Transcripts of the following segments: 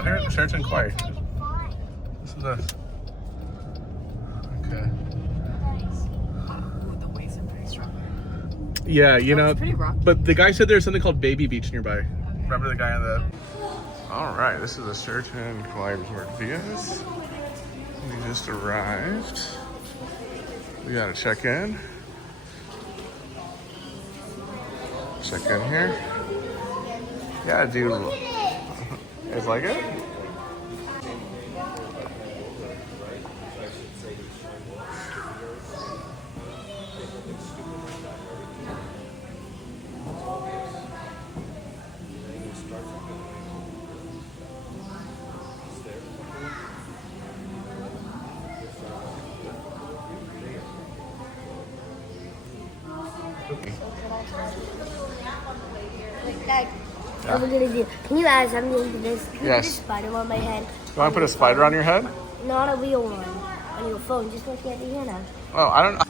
Oh, here, Sheraton Kauai. This is us. Okay. Ooh, the waves are pretty strong. Yeah, you know, it's pretty rocky. but the guy said there's something called Baby Beach nearby. Okay. Remember the guy on the... All right, this is the Sheraton Kauai Resort Villas. We just arrived. We gotta check in. Check in here. Yeah, dude. It's like it? Dad, what we're gonna do? Can you add something to this? Can you Yes. put a spider on my head? You want to put a spider on your head? Not a real one. On your phone, just like you have your hand out. Oh, I don't know.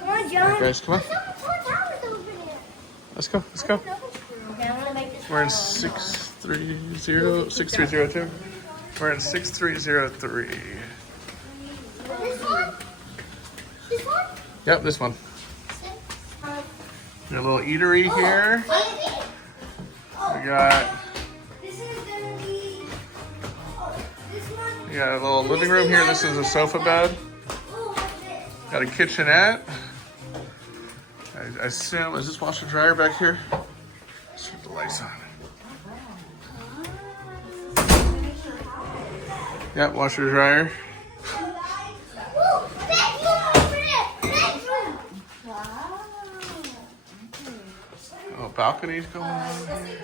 Come on, John. Right, guys, come on. Let's go. Let's go. Okay, I'm gonna make this. We're in 6302. We're in 6303. This one? This one? Yep, this one. Got a little eatery here. We got This is gonna be. This one. we got a little living room here. This is a sofa bed. Got a kitchenette. I assume, is this washer dryer back here? Let's turn the lights on. Yep, washer dryer. Oh, balconies going on here.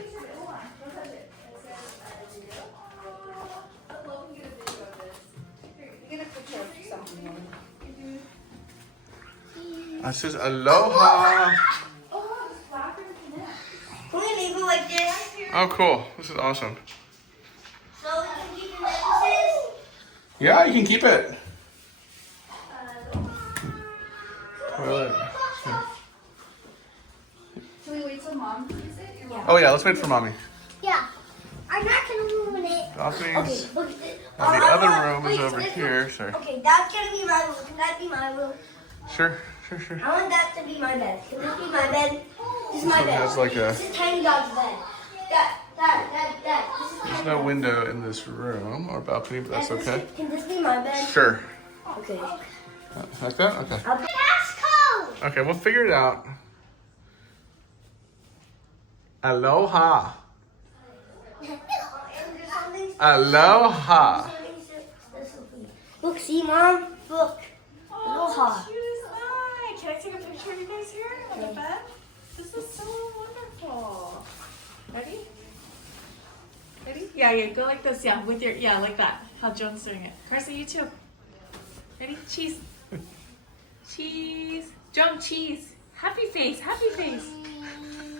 It says aloha. Can we leave it like this? Oh, cool. This is awesome. So we can keep the necklaces? Yeah, you can keep it. Toilet. Should we wait till mom sees it? Oh yeah, let's wait for mommy. Yeah. I'm not gonna ruin it. Balconies. Okay, look at this. And the other room is over here. Sorry. Okay, that's gonna be my room. Can that be my room? Sure. I want that to be my bed. Can this be my bed? This is my So bed. that's like a- This is Tiny Dog's bed. That. This is There's Tiny no Dog's window in this room or balcony, but that's bed. okay. Can this be my bed? Sure. Okay. Like that? Okay. That's cold. Okay, we'll figure it out. Aloha. Aloha. Look, see, Mom? Look. Aloha. Cute as I. Can I take a picture of you guys here on the bed? This is so wonderful. Ready? Ready? Yeah, go like this. Yeah, with your like that. How Joan's doing it. Carson, you too. Ready? Cheese. Cheese. Joan, cheese. Happy face. Happy face.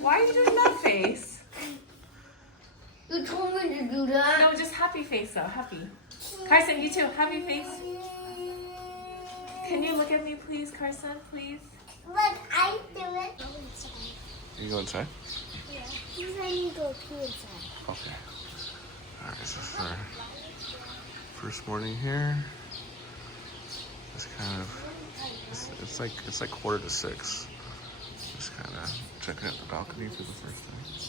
Why are you doing that face? You told me to do that. No, just happy face though. Happy. Carson, you too. Happy face. Can you look at me, please, Carson? Please. But I do it. You go inside? Yeah. He's letting me go too inside. Okay. Alright, this is our first morning here. It's kind of it's like 5:45. Just kind of checking out the balcony for the first time.